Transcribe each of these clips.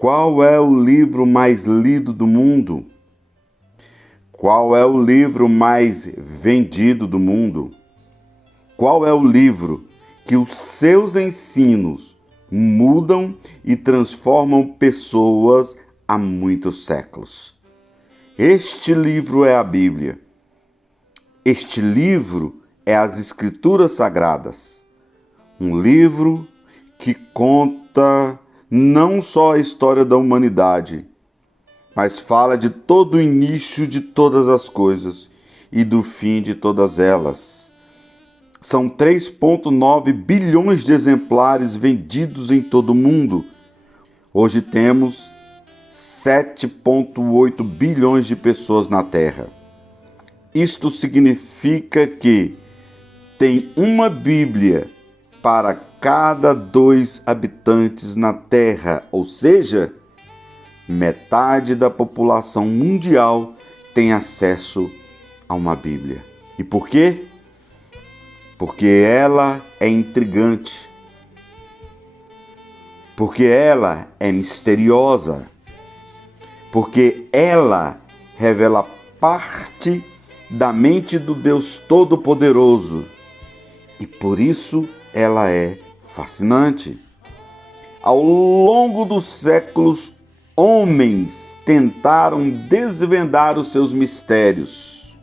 Qual é o livro mais lido do mundo? Qual é o livro mais vendido do mundo? Qual é o livro que os seus ensinos mudam e transformam pessoas há muitos séculos? Este livro é a Bíblia. Este livro é as Escrituras Sagradas. Um livro que conta não só a história da humanidade, mas fala de todo o início de todas as coisas e do fim de todas elas. São 3,9 bilhões de exemplares vendidos em todo o mundo. Hoje temos 7,8 bilhões de pessoas na Terra. Isto significa que tem uma Bíblia para cada 2 habitantes na Terra, ou seja, metade da população mundial tem acesso a uma Bíblia. E por quê? Porque ela é intrigante, porque ela é misteriosa, porque ela revela parte da mente do Deus Todo-Poderoso e por isso ela é fascinante. Ao longo dos séculos, homens tentaram desvendar os seus mistérios.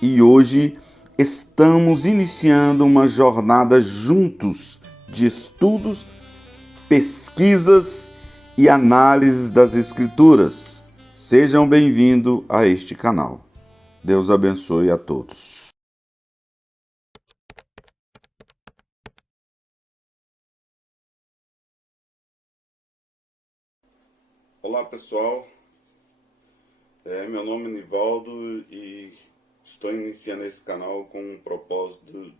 E hoje estamos iniciando uma jornada juntos de estudos, pesquisas e análises das Escrituras. Sejam bem-vindos a este canal. Deus abençoe a todos. Olá pessoal, meu nome é Nivaldo e estou iniciando esse canal com o propósito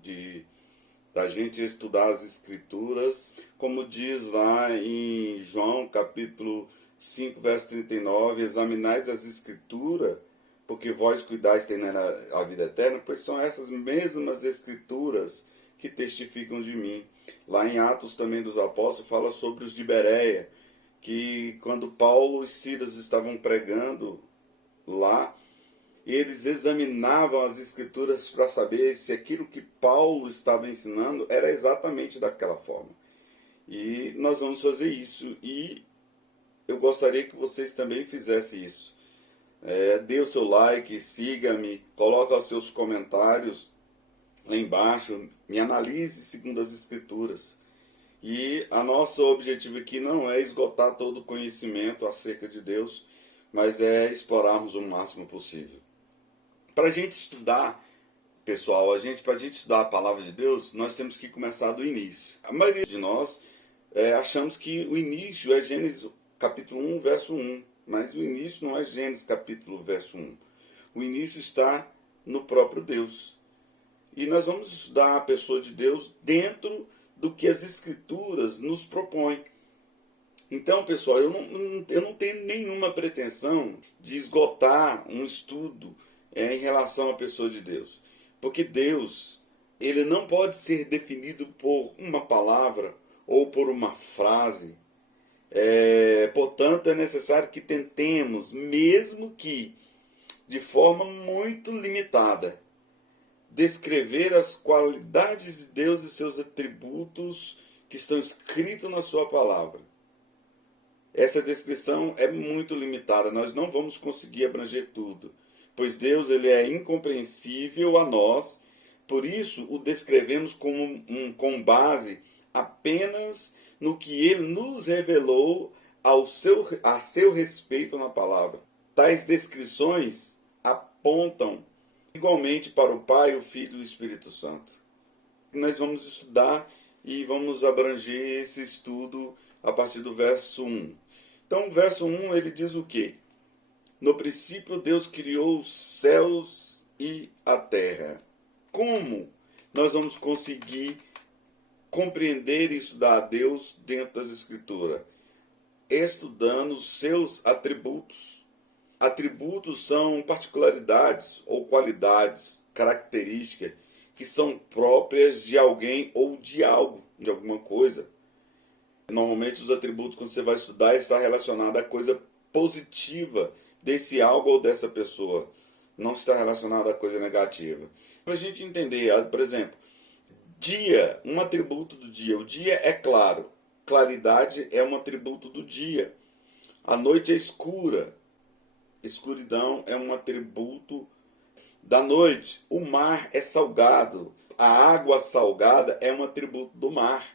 da gente estudar as Escrituras, como diz lá em João capítulo 5, verso 39, examinais as Escrituras, porque vós cuidais ter a vida eterna, pois são essas mesmas Escrituras que testificam de mim. Lá em Atos também dos Apóstolos fala sobre os de Bereia, que quando Paulo e Silas estavam pregando lá, eles examinavam as Escrituras para saber se aquilo que Paulo estava ensinando era exatamente daquela forma. E nós vamos fazer isso. E eu gostaria que vocês também fizessem isso. Dê o seu like, siga-me, coloque os seus comentários lá embaixo, me analise segundo as Escrituras. E a nosso objetivo aqui não é esgotar todo o conhecimento acerca de Deus, mas é explorarmos o máximo possível. Para a gente estudar, pessoal, para a gente estudar a palavra de Deus, nós temos que começar do início. A maioria de nós achamos que o início é Gênesis capítulo 1, verso 1, mas o início não é Gênesis capítulo verso 1. O início está no próprio Deus. E nós vamos estudar a pessoa de Deus dentro do que as Escrituras nos propõem. Então, pessoal, eu não tenho nenhuma pretensão de esgotar um estudo em relação à pessoa de Deus. Porque Deus, ele não pode ser definido por uma palavra ou por uma frase. Portanto, é necessário que tentemos, mesmo que de forma muito limitada, descrever as qualidades de Deus e seus atributos que estão escritos na sua palavra. Essa descrição é muito limitada, nós não vamos conseguir abranger tudo, pois Deus ele é incompreensível a nós, por isso o descrevemos com base apenas no que ele nos revelou a seu respeito na palavra. Tais descrições apontam igualmente para o Pai, o Filho e o Espírito Santo. Nós vamos estudar e vamos abranger esse estudo a partir do verso 1. Então, o verso 1 ele diz o quê? No princípio Deus criou os céus e a terra. Como nós vamos conseguir compreender e estudar a Deus dentro das Escrituras? Estudando os seus atributos. Atributos são particularidades ou qualidades, características que são próprias de alguém ou de algo, de alguma coisa. Normalmente os atributos, quando você vai estudar, está relacionado à coisa positiva desse algo ou dessa pessoa. Não está relacionado à coisa negativa. Para a gente entender, por exemplo, dia, um atributo do dia. O dia é claro. Claridade é um atributo do dia. A noite é escura. Escuridão é um atributo da noite. O mar é salgado. A água salgada é um atributo do mar.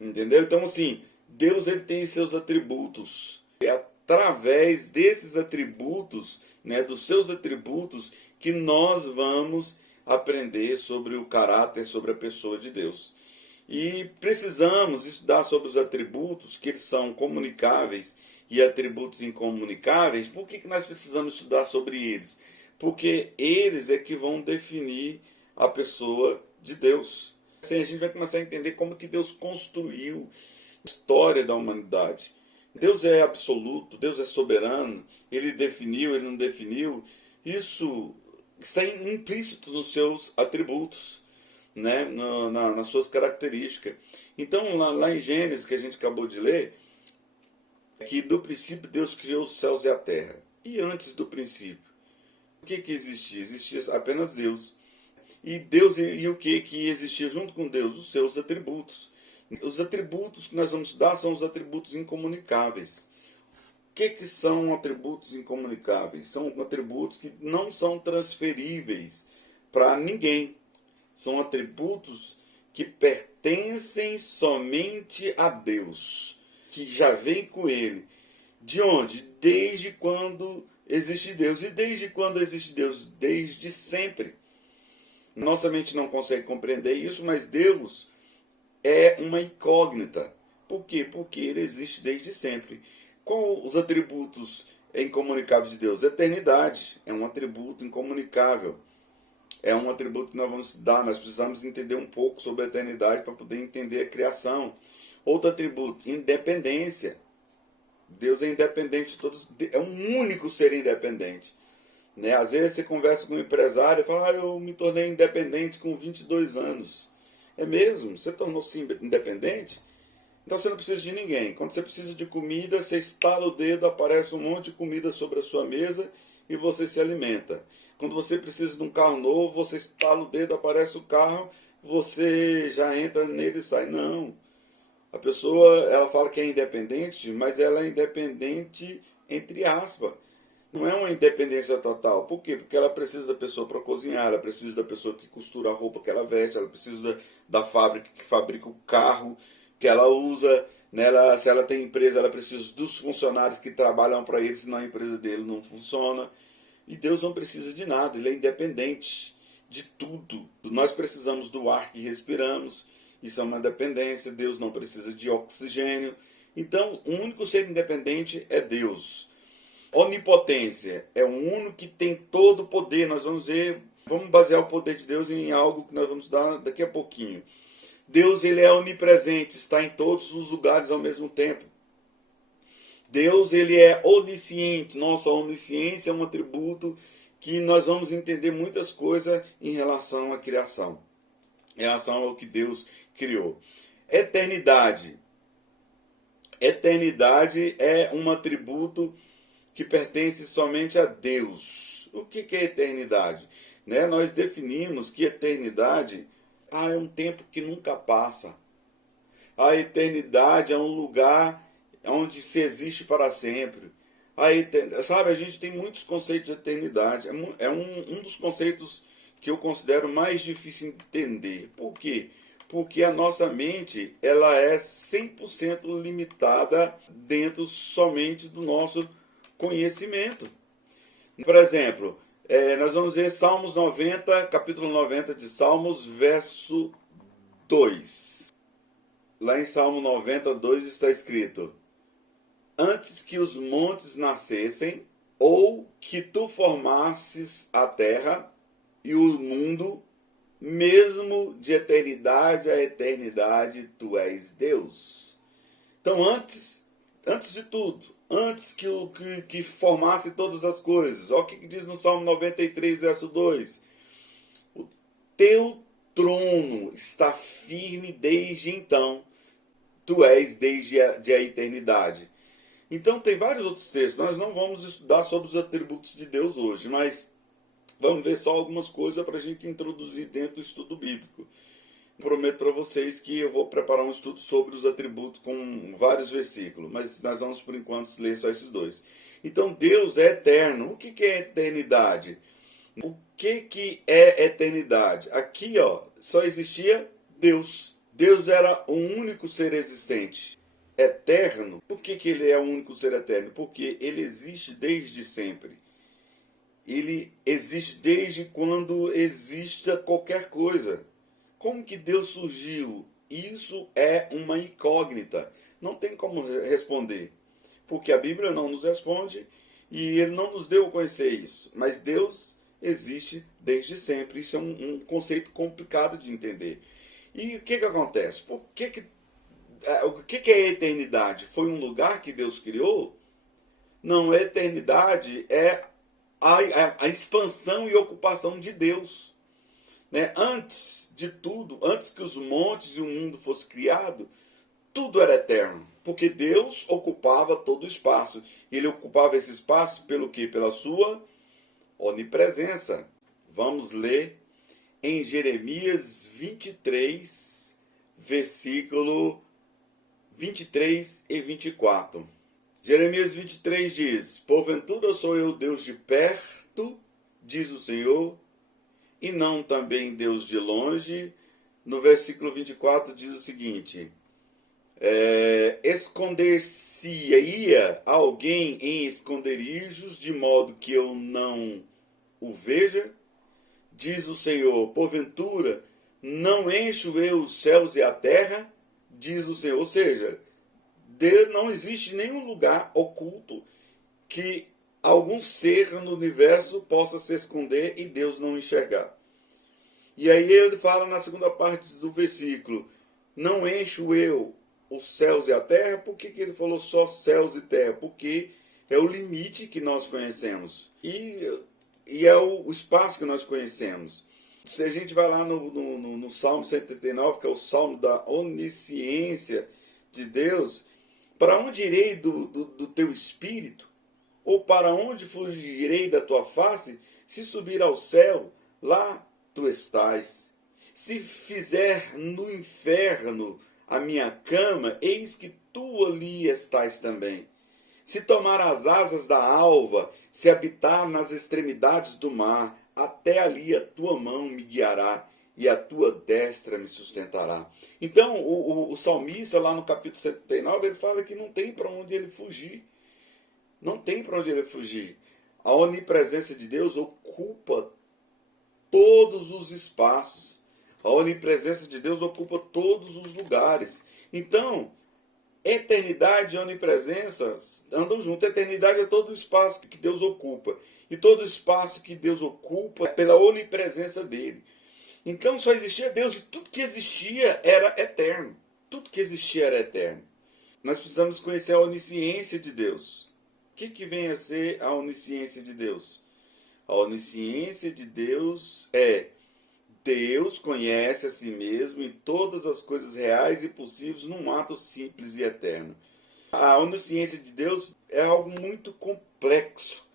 Entendeu? Então, assim, Deus ele tem seus atributos. É através desses atributos, né, dos seus atributos, que nós vamos aprender sobre o caráter, sobre a pessoa de Deus. E precisamos estudar sobre os atributos, que eles são comunicáveis e atributos incomunicáveis. Por que nós precisamos estudar sobre eles? Porque eles é que vão definir a pessoa de Deus. Assim a gente vai começar a entender como que Deus construiu a história da humanidade. Deus é absoluto, Deus é soberano, Ele definiu, Ele não definiu. Isso está implícito nos seus atributos, né? Nas suas características. Então, lá em Gênesis, que a gente acabou de ler, é que do princípio Deus criou os céus e a terra. E antes do princípio, o que existia? Existia apenas Deus. E Deus e o que existia junto com Deus? Os seus atributos. Os atributos que nós vamos estudar são os atributos incomunicáveis. O que são atributos incomunicáveis? São atributos que não são transferíveis para ninguém. São atributos que pertencem somente a Deus, que já vem com Ele. De onde? Desde quando existe Deus. E desde quando existe Deus? Desde sempre. Nossa mente não consegue compreender isso, mas Deus é uma incógnita. Por quê? Porque Ele existe desde sempre. Qual os atributos incomunicáveis de Deus? Eternidade é um atributo incomunicável. É um atributo que nós vamos dar. Nós precisamos entender um pouco sobre a eternidade para poder entender a criação. Outro atributo, independência. Deus é independente de todos. É um único ser independente. Né? Às vezes você conversa com um empresário e fala, eu me tornei independente com 22 anos. É mesmo? Você tornou-se independente? Então você não precisa de ninguém. Quando você precisa de comida, você estala o dedo, aparece um monte de comida sobre a sua mesa e você se alimenta. Quando você precisa de um carro novo, você estala o dedo, aparece o carro, você já entra nele e sai. Não. A pessoa, ela fala que é independente, mas ela é independente entre aspas. Não é uma independência total. Por quê? Porque ela precisa da pessoa para cozinhar, ela precisa da pessoa que costura a roupa que ela veste, ela precisa da fábrica que fabrica o carro que ela usa. Né? Se ela tem empresa, ela precisa dos funcionários que trabalham para ele, senão a empresa dele não funciona. E Deus não precisa de nada, Ele é independente de tudo. Nós precisamos do ar que respiramos, isso é uma dependência. Deus não precisa de oxigênio. Então, o único ser independente é Deus. Onipotência é o único que tem todo o poder. Nós vamos basear o poder de Deus em algo que nós vamos dar daqui a pouquinho. Deus, ele é onipresente, está em todos os lugares ao mesmo tempo. Deus, ele é onisciente. Nossa, a onisciência é um atributo que nós vamos entender muitas coisas em relação à criação, em relação ao que Deus criou. Eternidade. Eternidade é um atributo que pertence somente a Deus. O que é eternidade? Né? Nós definimos que eternidade é um tempo que nunca passa. A eternidade é um lugar onde se existe para sempre. Sabe, a gente tem muitos conceitos de eternidade. É um dos conceitos que eu considero mais difícil de entender. Por quê? Porque a nossa mente ela é 100% limitada dentro somente do nosso conhecimento. Por exemplo, nós vamos ver Salmos 90, capítulo 90 de Salmos, verso 2. Lá em Salmo 90, 2 está escrito: antes que os montes nascessem, ou que tu formasses a terra e o mundo, mesmo de eternidade a eternidade, tu és Deus. Então, antes de tudo, antes que formasse todas as coisas. Olha o que diz no Salmo 93, verso 2. O teu trono está firme desde então. tu és desde a eternidade. Então tem vários outros textos. Nós não vamos estudar sobre os atributos de Deus hoje, mas vamos ver só algumas coisas para a gente introduzir dentro do estudo bíblico. Prometo para vocês que eu vou preparar um estudo sobre os atributos com vários versículos, mas nós vamos por enquanto ler só esses dois. Então Deus é eterno. O que é eternidade? O que é eternidade? Aqui só existia Deus. Deus era o único ser existente. Eterno. Por que ele é o único ser eterno? Porque ele existe desde sempre. Ele existe desde quando exista qualquer coisa. Como que Deus surgiu? Isso é uma incógnita. Não tem como responder. Porque a Bíblia não nos responde e ele não nos deu a conhecer isso. Mas Deus existe desde sempre. Isso é um conceito complicado de entender. E o que acontece? O que é eternidade? Foi um lugar que Deus criou? Não, a eternidade é a expansão e ocupação de Deus. Né? Antes de tudo, antes que os montes e o mundo fosse criado, tudo era eterno. Porque Deus ocupava todo o espaço. Ele ocupava esse espaço pelo quê? Pela sua onipresença. Vamos ler em Jeremias 23, versículo 23 e 24. Jeremias 23 diz: porventura sou eu Deus de perto, diz o Senhor, e não também Deus de longe. No versículo 24 diz o seguinte: esconder-se-ia alguém em esconderijos, de modo que eu não o veja? Diz o Senhor: porventura não encho eu os céus e a terra? Diz o Senhor. Ou seja, não existe nenhum lugar oculto que algum ser no universo possa se esconder e Deus não enxergar. E aí ele fala na segunda parte do versículo: não encho eu os céus e a terra. Por que ele falou só céus e terra? Porque é o limite que nós conhecemos. E é o espaço que nós conhecemos. Se a gente vai lá no Salmo 139, que é o Salmo da onisciência de Deus: para onde irei do teu espírito? Ou para onde fugirei da tua face? Se subir ao céu, lá tu estás. Se fizer no inferno a minha cama, eis que tu ali estás também. Se tomar as asas da alva, se habitar nas extremidades do mar, até ali a tua mão me guiará e a tua destra me sustentará. Então, o salmista, lá no capítulo 79, ele fala que não tem para onde ele fugir. Não tem para onde ele fugir. A onipresença de Deus ocupa todos os espaços. A onipresença de Deus ocupa todos os lugares. Então, eternidade e onipresença andam junto. A eternidade é todo o espaço que Deus ocupa. E todo o espaço que Deus ocupa é pela onipresença dele. Então só existia Deus e tudo que existia era eterno. Tudo que existia era eterno. Nós precisamos conhecer a onisciência de Deus. O que vem a ser a onisciência de Deus? A onisciência de Deus é: Deus conhece a si mesmo em todas as coisas reais e possíveis num ato simples e eterno. A onisciência de Deus é algo muito complexo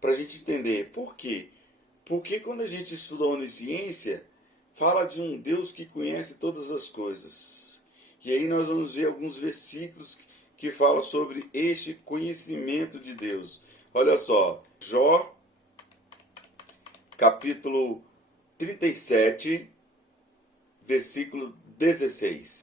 para a gente entender. Por quê? Porque quando a gente estuda a onisciência, fala de um Deus que conhece todas as coisas. E aí nós vamos ver alguns versículos que falam sobre este conhecimento de Deus. Olha só, Jó, capítulo 37, versículo 16.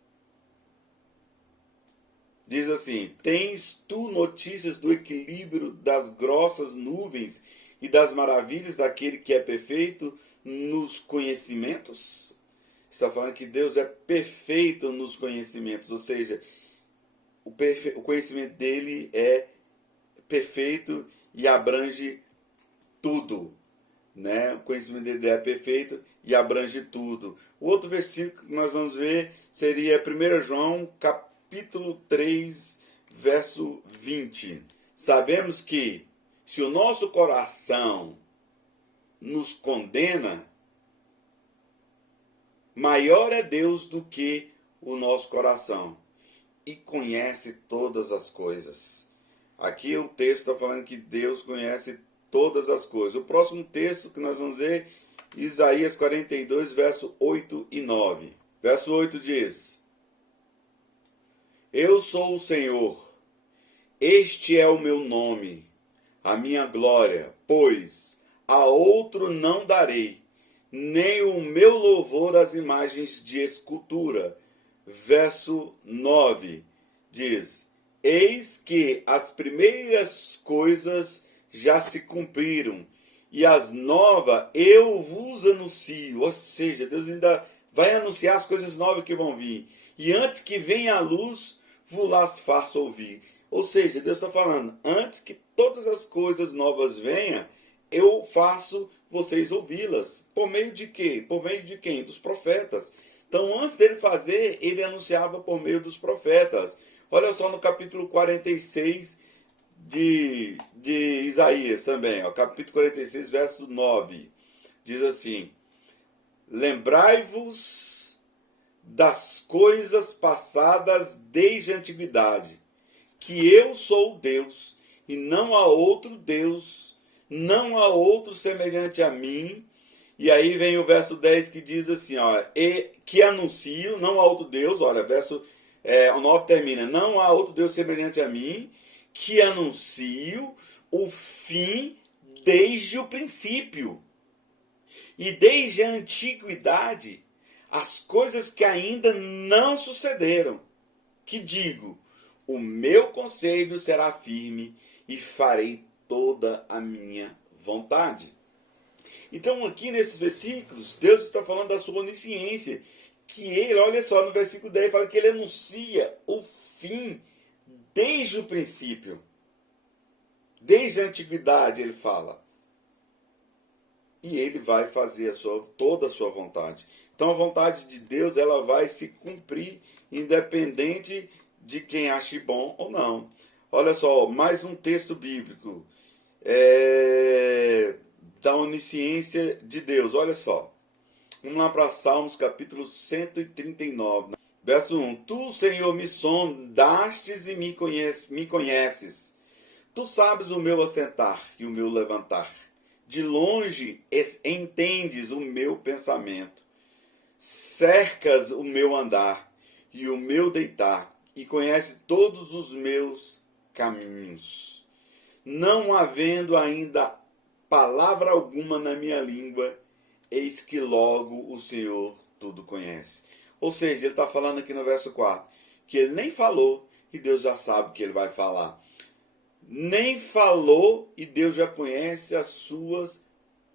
Diz assim: tens tu notícias do equilíbrio das grossas nuvens e das maravilhas daquele que é perfeito nos conhecimentos? Está falando que Deus é perfeito nos conhecimentos, ou seja, o conhecimento dele é perfeito e abrange tudo. Né? O conhecimento dele é perfeito e abrange tudo. O outro versículo que nós vamos ver seria 1 João, capítulo 3, verso 20. Sabemos que se o nosso coração nos condena, maior é Deus do que o nosso coração. e conhece todas as coisas. Aqui o texto está falando que Deus conhece todas as coisas. O próximo texto que nós vamos ver, Isaías 42, verso 8 e 9. Verso 8 diz: Eu sou o Senhor, este é o meu nome, a minha glória, pois a outro não darei, nem o meu louvor às imagens de escultura. Verso 9 diz: Eis que as primeiras coisas já se cumpriram, e as novas eu vos anuncio. Ou seja, Deus ainda vai anunciar as coisas novas que vão vir. E antes que venha a luz, vos las faço ouvir. Ou seja, Deus está falando, antes que todas as coisas novas venham, eu faço vocês ouvi-las. Por meio de quê? Por meio de quem? Dos profetas. Então, antes dele fazer, ele anunciava por meio dos profetas. Olha só no capítulo 46 de Isaías também, ó, capítulo 46, verso 9. Diz assim: Lembrai-vos das coisas passadas desde a antiguidade, que eu sou Deus, e não há outro Deus, não há outro semelhante a mim. E aí vem o verso 10 que diz assim, ó, e que anuncio, não há outro Deus, olha, o 9 termina, não há outro Deus semelhante a mim, que anuncio o fim desde o princípio. E desde a antiguidade, as coisas que ainda não sucederam, que digo, o meu conselho será firme e farei toda a minha vontade. Então aqui nesses versículos, Deus está falando da sua onisciência, que ele, olha só, no versículo 10, fala que ele anuncia o fim desde o princípio. Desde a antiguidade ele fala. E ele vai fazer toda a sua vontade. Então a vontade de Deus, ela vai se cumprir, independente de quem ache bom ou não. Olha só, mais um texto bíblico da onisciência de Deus. Olha só. Vamos lá para Salmos capítulo 139. Verso 1. Tu, Senhor, me sondastes e me conheces. Tu sabes o meu assentar e o meu levantar. De longe entendes o meu pensamento. Cercas o meu andar e o meu deitar, e conhece todos os meus caminhos. Não havendo ainda palavra alguma na minha língua, eis que logo o Senhor tudo conhece. Ou seja, ele está falando aqui no verso 4, que ele nem falou e Deus já sabe o que ele vai falar. Nem falou e Deus já conhece as suas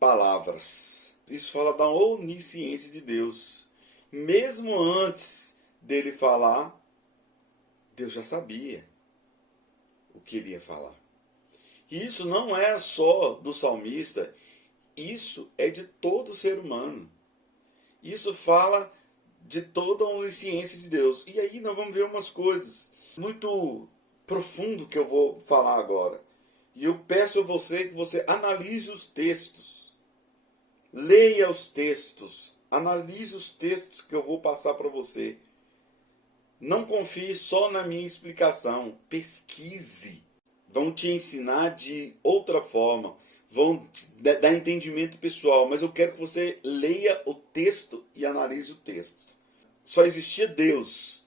palavras. Isso fala da onisciência de Deus. Mesmo antes dele falar, Deus já sabia o que ele ia falar. E isso não é só do salmista, isso é de todo ser humano. Isso fala de toda a onisciência de Deus. E aí nós vamos ver umas coisas muito profundo que eu vou falar agora. E eu peço a você que você analise os textos. Leia os textos. Analise os textos que eu vou passar para você. Não confie só na minha explicação. Pesquise. Vão te ensinar de outra forma. Vão te dar entendimento pessoal. Mas eu quero que você leia o texto e analise o texto. Só existia Deus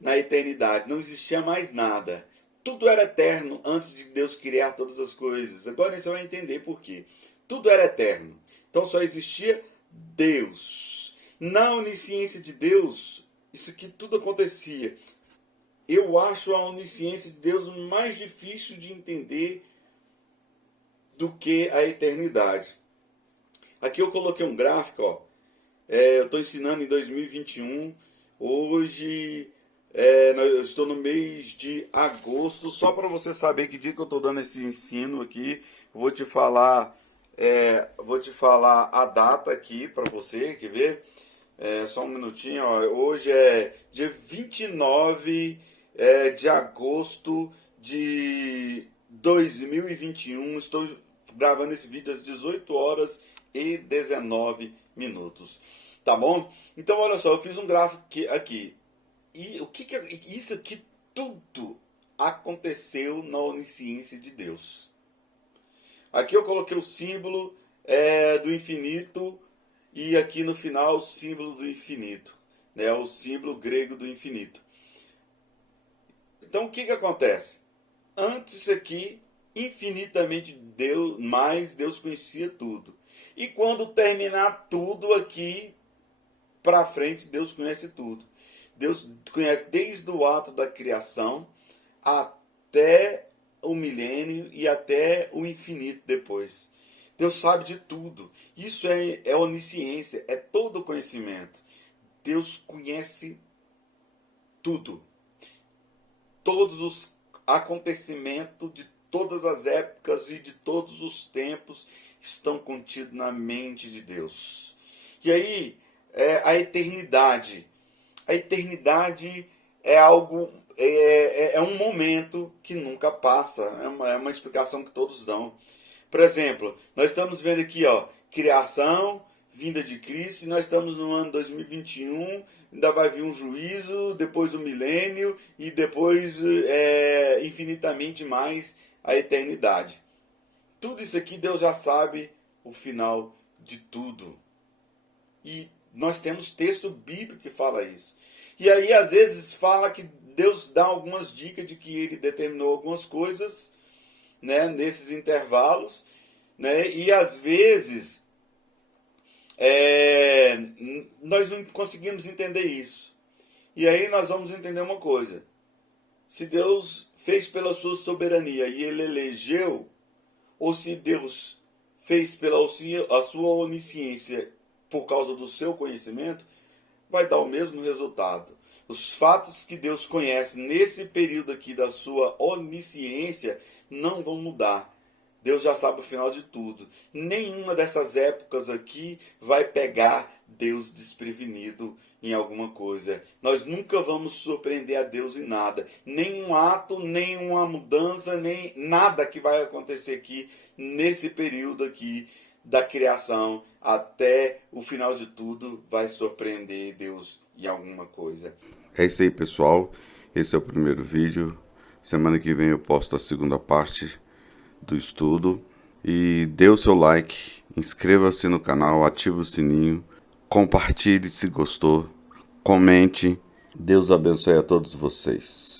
na eternidade. Não existia mais nada. Tudo era eterno antes de Deus criar todas as coisas. Agora você vai entender por quê. Tudo era eterno. Então só existia Deus. Na onisciência de Deus, isso aqui tudo acontecia. Eu acho a onisciência de Deus mais difícil de entender do que a eternidade. Aqui eu coloquei um gráfico, ó. Eu estou ensinando em 2021. Hoje eu estou no mês de agosto. Só para você saber que dia que eu estou dando esse ensino aqui, eu vou te falar a data aqui para você, quer ver? Só um minutinho, ó. Hoje é dia 29 de agosto de 2021. Estou gravando esse vídeo às 18 horas e 19 minutos. Tá bom? Então, olha só, eu fiz um gráfico aqui. E o que isso aqui tudo aconteceu na onisciência de Deus. Aqui eu coloquei o símbolo do infinito e aqui no final o símbolo do infinito, né? O símbolo grego do infinito. Então o que acontece? Antes aqui, infinitamente Deus conhecia tudo. E quando terminar tudo aqui para frente, Deus conhece tudo. Deus conhece desde o ato da criação até o milênio e até o infinito depois. Deus sabe de tudo. Isso é onisciência, é todo conhecimento. Deus conhece tudo. Todos os acontecimentos de todas as épocas e de todos os tempos estão contidos na mente de Deus. E aí, a eternidade. A eternidade é algo, é um momento que nunca passa. É uma explicação que todos dão. Por exemplo, nós estamos vendo aqui, criação, vinda de Cristo, e nós estamos no ano 2021, ainda vai vir um juízo, depois o milênio, e depois infinitamente mais a eternidade. Tudo isso aqui Deus já sabe o final de tudo. E nós temos texto bíblico que fala isso. E aí, às vezes, fala que Deus dá algumas dicas de que ele determinou algumas coisas, né, nesses intervalos, né, e às vezes nós não conseguimos entender isso. E aí nós vamos entender uma coisa. Se Deus fez pela sua soberania e ele elegeu, ou se Deus fez pela a sua onisciência por causa do seu conhecimento, vai dar o mesmo resultado. Os fatos que Deus conhece nesse período aqui da sua onisciência não vão mudar. Deus já sabe o final de tudo. Nenhuma dessas épocas aqui vai pegar Deus desprevenido em alguma coisa. Nós nunca vamos surpreender a Deus em nada. Nenhum ato, nenhuma mudança, nem nada que vai acontecer aqui nesse período aqui da criação até o final de tudo vai surpreender Deus em alguma coisa. É isso aí, pessoal. Esse é o primeiro vídeo. Semana que vem eu posto a segunda parte do estudo. E dê o seu like, inscreva-se no canal, ative o sininho, compartilhe se gostou, comente. Deus abençoe a todos vocês.